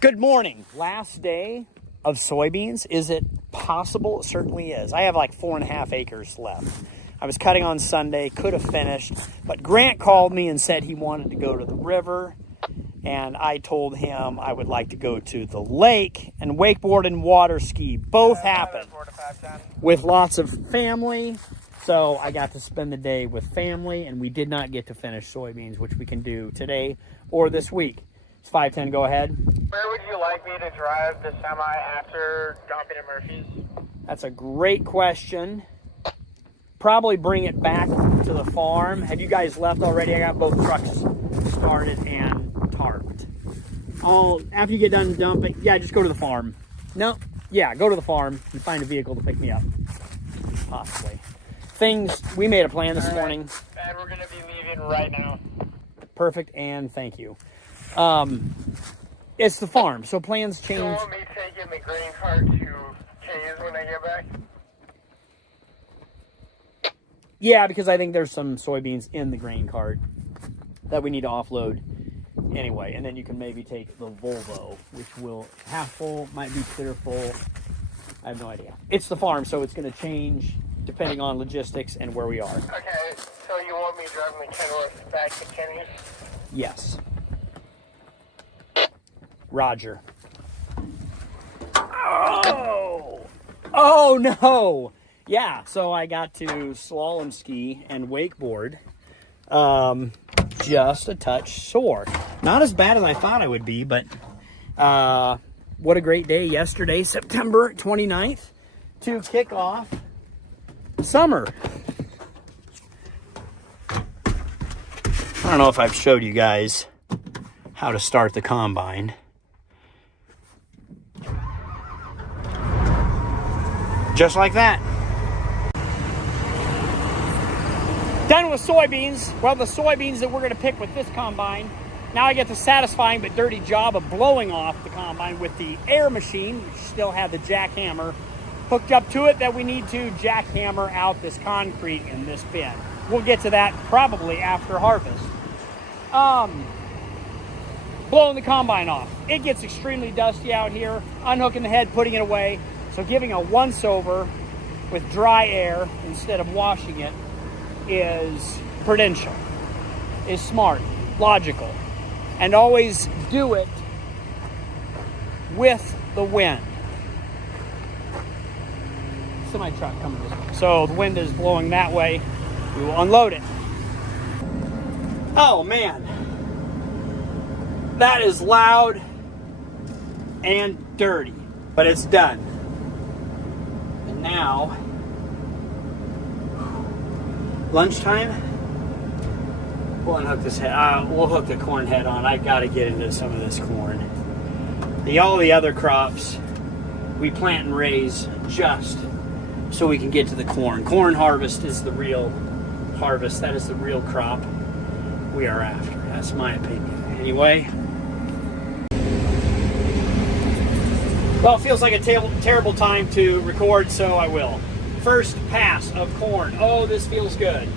Good morning. Last day of soybeans. Is it possible? It certainly is. I have like 4.5 acres left. I was cutting on Sunday, could have finished, but Grant called me and said he wanted to go to the river, and I told him I would like to go to the lake, and wakeboard and water ski both happen with lots of family. So I got to spend the day with family, and we did not get to finish soybeans, which we can do today or this week. It's 5:10, go ahead. Where would you like me to drive the semi after dumping at Murphy's? That's a great question. Probably bring it back to the farm. Have you guys left already? I got both trucks started and tarped. After you get done dumping, yeah, just go to the farm. No, yeah, go to the farm and find a vehicle to pick me up. Possibly. We made a plan this morning. And we're going to be leaving right now. Perfect, and thank you. It's the farm, so plans change. Do you want me taking the grain cart to K's when I get back? Yeah, because I think there's some soybeans in the grain cart that we need to offload anyway. And then you can maybe take the Volvo, which will half full, might be clear full. I have no idea. It's the farm, so it's going to change depending on logistics and where we are. Okay, so you want me driving the Kenworth back to Kenny's? Yes. Roger. Oh no! Yeah, so I got to slalom ski and wakeboard. Just a touch sore. Not as bad as I thought I would be, but what a great day yesterday, September 29th, to kick off summer. I don't know if I've showed you guys how to start the combine. Just like that. Done with soybeans. Well, the soybeans that we're going to pick with this combine. Now I get the satisfying but dirty job of blowing off the combine with the air machine, which still had the jackhammer hooked up to it that we need to jackhammer out this concrete in this bin. We'll get to that probably after harvest. Blowing the combine off. It gets extremely dusty out here. Unhooking the head, putting it away. So giving a once-over with dry air instead of washing it is prudential, is smart, logical. And always do it with the wind. Semi-truck coming this way. So the wind is blowing that way. We will unload it. Oh man. That is loud and dirty, but it's done. And now, lunchtime, we'll unhook this head. We'll hook the corn head on. I got to get into some of this corn. All the other crops we plant and raise just so we can get to the corn. Corn harvest is the real harvest. That is the real crop we are after. That's my opinion. Anyway. Well, it feels like a terrible time to record, so I will. First pass of corn. Oh, this feels good.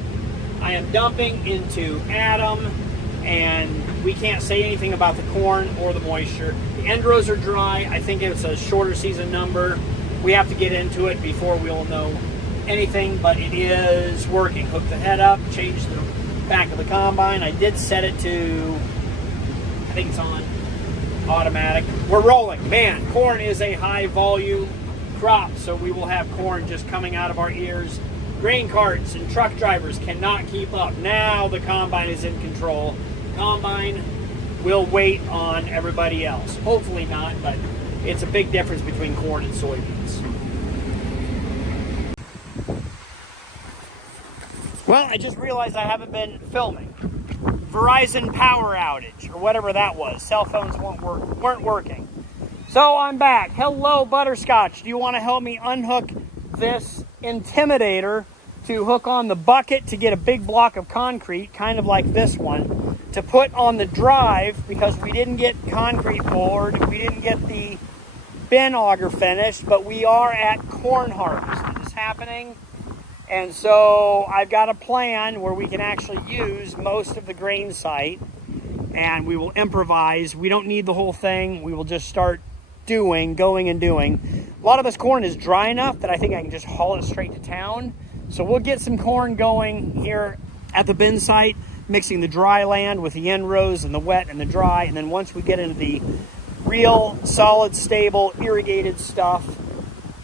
I am dumping into Adam, and we can't say anything about the corn or the moisture. The end rows are dry. I think it's a shorter season number. We have to get into it before we'll know anything, but it is working. Hook the head up, change the back of the combine. I did set it to, I think it's on automatic. We're rolling. Man, corn is a high volume crop, so we will have corn just coming out of our ears. Grain carts and truck drivers cannot keep up. Now the combine is in control. Combine will wait on everybody else. Hopefully not, but it's a big difference between corn and soybeans. Well, I just realized I haven't been filming. Verizon power outage, or whatever that was. Cell phones weren't working. So I'm back. Hello, Butterscotch. Do you want to help me unhook this Intimidator to hook on the bucket to get a big block of concrete, kind of like this one, to put on the drive because we didn't get concrete poured, we didn't get the bin auger finished, but we are at corn harvest. It is happening. And so I've got a plan where we can actually use most of the grain site and we will improvise. We don't need the whole thing. We will just start going and doing. A lot of this corn is dry enough that I think I can just haul it straight to town. So we'll get some corn going here at the bin site, mixing the dry land with the end rows and the wet and the dry. And then once we get into the real solid, stable, irrigated stuff,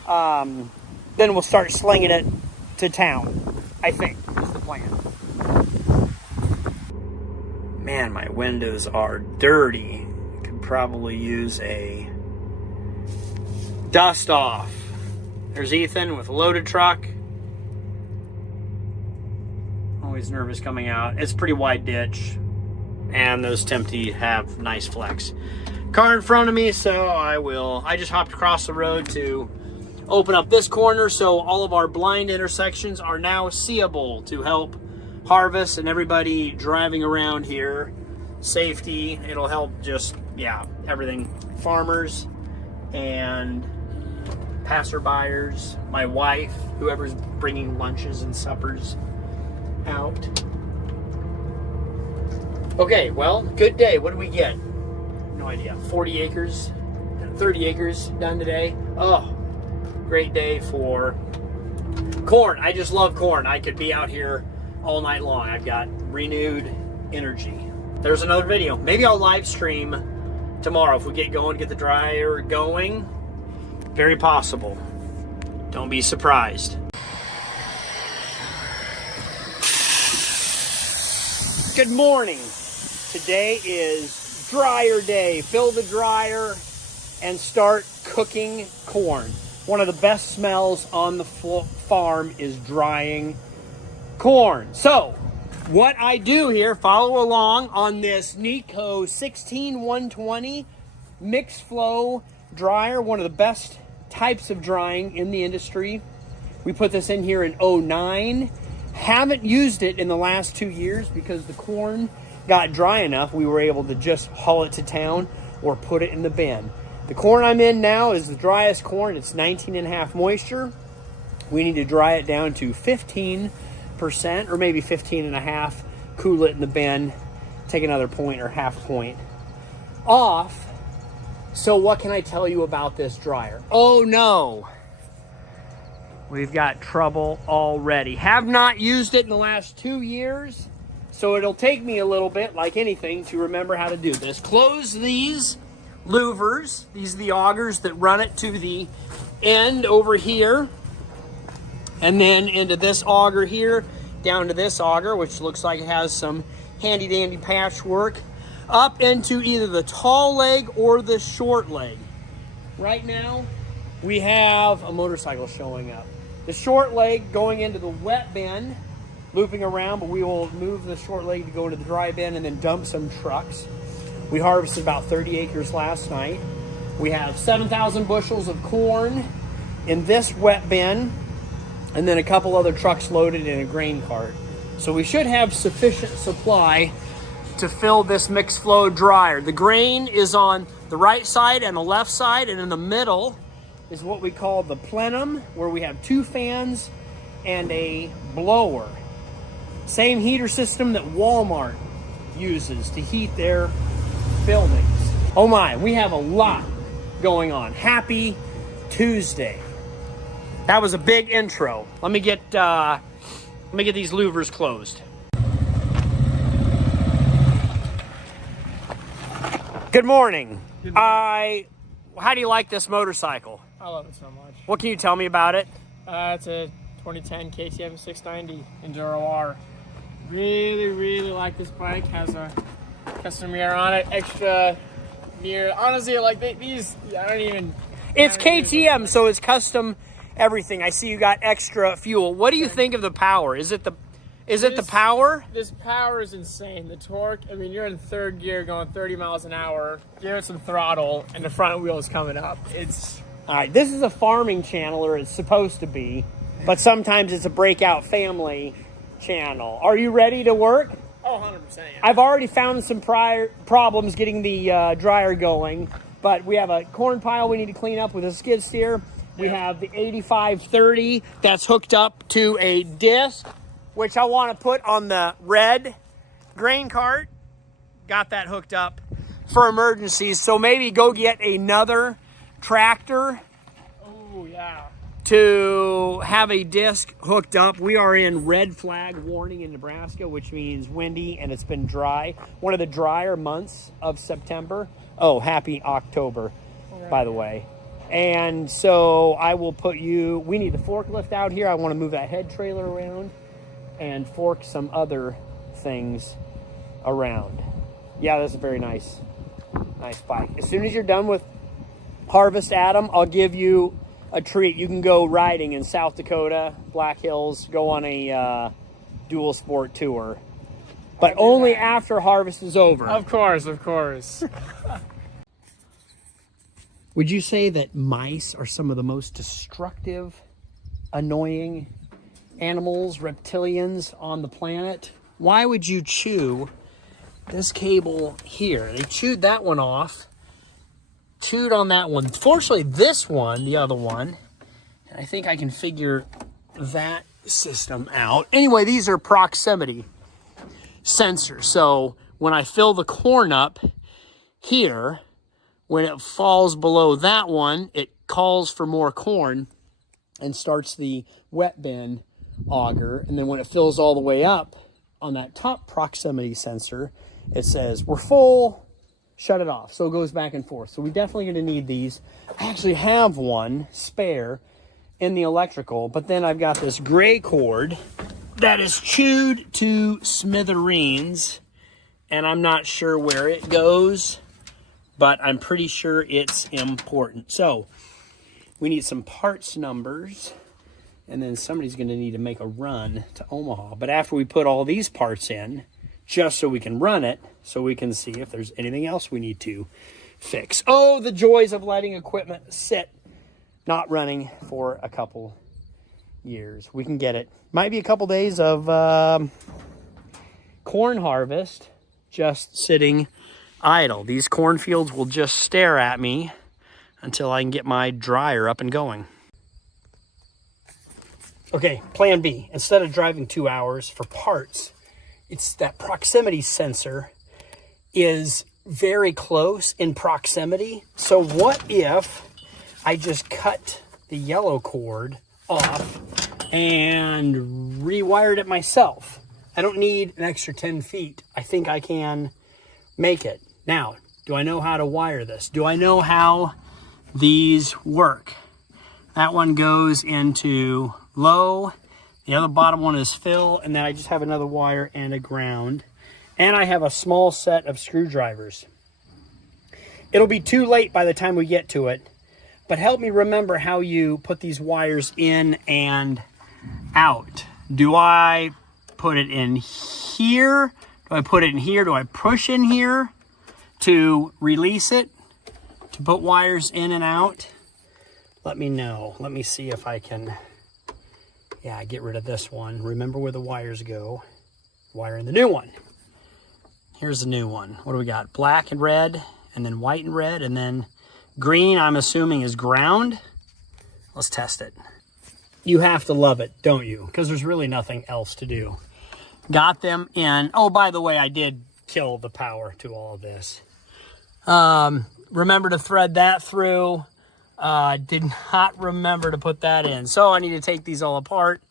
then we'll start slinging it to town, I think, is the plan. Man, my windows are dirty. Could probably use a dust off. There's Ethan with a loaded truck. Always nervous coming out. It's a pretty wide ditch, and those Tempty have nice flex. Car in front of me, so I just hopped across the road to open up this corner, so all of our blind intersections are now seeable to help harvest and everybody driving around here. Safety, it'll help just, yeah, everything. Farmers and passerbyers, my wife, whoever's bringing lunches and suppers out. Okay, well, good day. What did we get? No idea. 40 acres, 30 acres done today. Oh, great day for corn. I just love corn. I could be out here all night long. I've got renewed energy. There's another video. Maybe I'll live stream tomorrow if we get going, get the dryer going. Very possible. Don't be surprised. Good morning. Today is dryer day. Fill the dryer and start cooking corn. One of the best smells on the farm is drying corn. So, what I do here, follow along on this Nico 16120 mixed flow dryer, one of the best types of drying in the industry. We put this in here in 09. Haven't used it in the last 2 years because the corn got dry enough we were able to just haul it to town or put it in the bin. The corn I'm in now is the driest corn. It's 19.5 moisture. We need to dry it down to 15% or maybe 15.5. Cool it in the bin. Take another point or half point off. So what can I tell you about this dryer? Oh no, we've got trouble already. Have not used it in the last 2 years, so it'll take me a little bit, like anything, to remember how to do this. Close these louvers. These are the augers that run it to the end over here, and then into this auger here, down to this auger, which looks like it has some handy dandy patchwork, up into either the tall leg or the short leg. Right now, we have a motorcycle showing up. The short leg going into the wet bin, looping around, but we will move the short leg to go into the dry bin and then dump some trucks. We harvested about 30 acres last night. We have 7,000 bushels of corn in this wet bin, and then a couple other trucks loaded in a grain cart. So we should have sufficient supply to fill this mixed flow dryer. The grain is on the right side and the left side, and in the middle is what we call the plenum, where we have 2 fans and a blower. Same heater system that Walmart uses to heat their buildings. Oh my, we have a lot going on. Happy Tuesday. That was a big intro. Let me get these louvers closed. Good morning. Good morning. How do you like this motorcycle? I love it so much. What can you tell me about it? It's a 2010 KTM 690 Enduro R. Really like this bike. Has a custom mirror on it, extra mirror. Honestly, like these, I don't even. It's KTM, so it's custom everything. I see you got extra fuel. What do you think of the power? Is it the power? This power is insane. The torque, I mean, you're in third gear going 30 miles an hour. Give it some throttle, and the front wheel is coming up. All right, this is a farming channel, or it's supposed to be, but sometimes it's a breakout family channel. Are you ready to work? Oh, 100%. Yeah. I've already found some problems getting the dryer going, but we have a corn pile we need to clean up with a skid steer. We have the 8530 that's hooked up to a disc, which I want to put on the red grain cart. got that hooked up for emergencies. So maybe go get another tractor Oh, yeah. to have a disc hooked up. We are in red flag warning in Nebraska, which means windy and it's been dry. One of the drier months of September. Oh, happy October, by the way. And so I will put you, we need the forklift out here. I want to move that head trailer around and fork some other things around. Yeah, that's a very nice bike. As soon as you're done with harvest, Adam, I'll give you a treat. You can go riding in South Dakota, Black Hills, go on a dual sport tour, but only after harvest is over. Of course, of course. Would you say that mice are some of the most destructive, annoying animals, reptilians on the planet? Why would you chew this cable here? They chewed that one off, chewed on that one. Fortunately, this one, the other one, and I think I can figure that system out. Anyway, these are proximity sensors. So when I fill the corn up here, when it falls below that one, it calls for more corn and starts the wet bin auger. And then when it fills all the way up on that top proximity sensor, it says, we're full, shut it off. So it goes back and forth. So we're definitely going to need these. I actually have one spare in the electrical, but then I've got this gray cord that is chewed to smithereens, and I'm not sure where it goes, but I'm pretty sure it's important. So we need some parts numbers, and then somebody's going to need to make a run to Omaha. But after we put all these parts in, just so we can run it, so we can see if there's anything else we need to fix. Oh, the joys of letting equipment sit, not running for a couple years. We can get it. Might be a couple days of corn harvest just sitting idle. These cornfields will just stare at me until I can get my dryer up and going. Okay, plan B. Instead of driving 2 hours for parts, it's that proximity sensor is very close in proximity. So what if I just cut the yellow cord off and rewired it myself? I don't need an extra 10 feet. I think I can make it. Now, do I know how to wire this? Do I know how these work? That one goes into low. The other bottom one is fill, and then I just have another wire and a ground. And I have a small set of screwdrivers. It'll be too late by the time we get to it, but help me remember how you put these wires in and out. Do I put it in here? Do I put it in here? Do I push in here to release it, to put wires in and out? Let me know. Let me see if I can, yeah, get rid of this one. Remember where the wires go. Wire in the new one. Here's the new one. What do we got? Black and red, and then white and red, and then green, I'm assuming, is ground. Let's test it. You have to love it, don't you? Because there's really nothing else to do. Got them in. Oh, by the way, I did kill the power to all of this. Remember to thread that through. Did not remember to put that in. So I need to take these all apart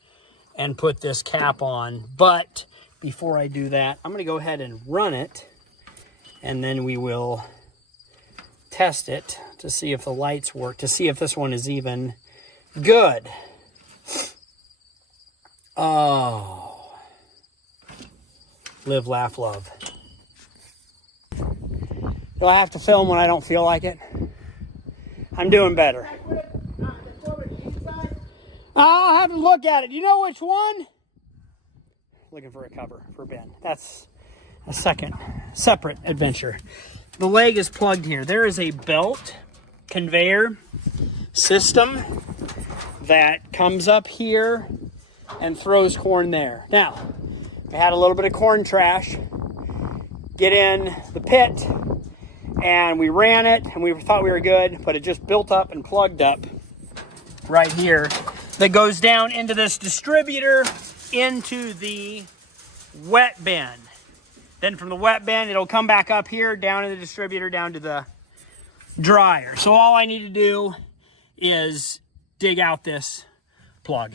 and put this cap on. But before I do that, I'm going to go ahead and run it. And then we will test it to see if the lights work, to see if this one is even good. Oh. Live, laugh, love. Do I have to film when I don't feel like it? I'm doing better. I'll have to look at it. You know which one? Looking for a cover for Ben. That's a separate adventure. The leg is plugged here. There is a belt conveyor system that comes up here and throws corn there. Now, we had a little bit of corn trash get in the pit, and we ran it, and we thought we were good, but it just built up and plugged up right here. That goes down into this distributor into the wet bin. Then from the wet bin, it'll come back up here, down in the distributor, down to the dryer. So all I need to do is dig out this plug.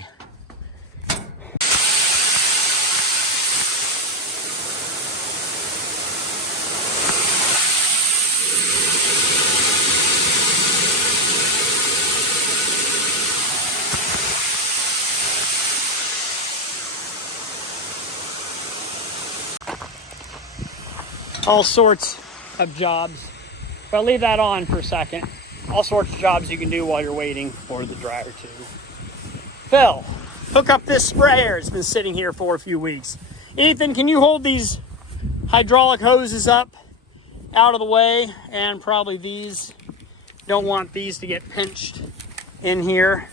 All sorts of jobs, but I'll leave that on for a second. All sorts of jobs you can do while you're waiting for the dryer to fill. Hook up this sprayer. It's been sitting here for a few weeks. Ethan, can you hold these hydraulic hoses up out of the way? And probably these, don't want these to get pinched in here.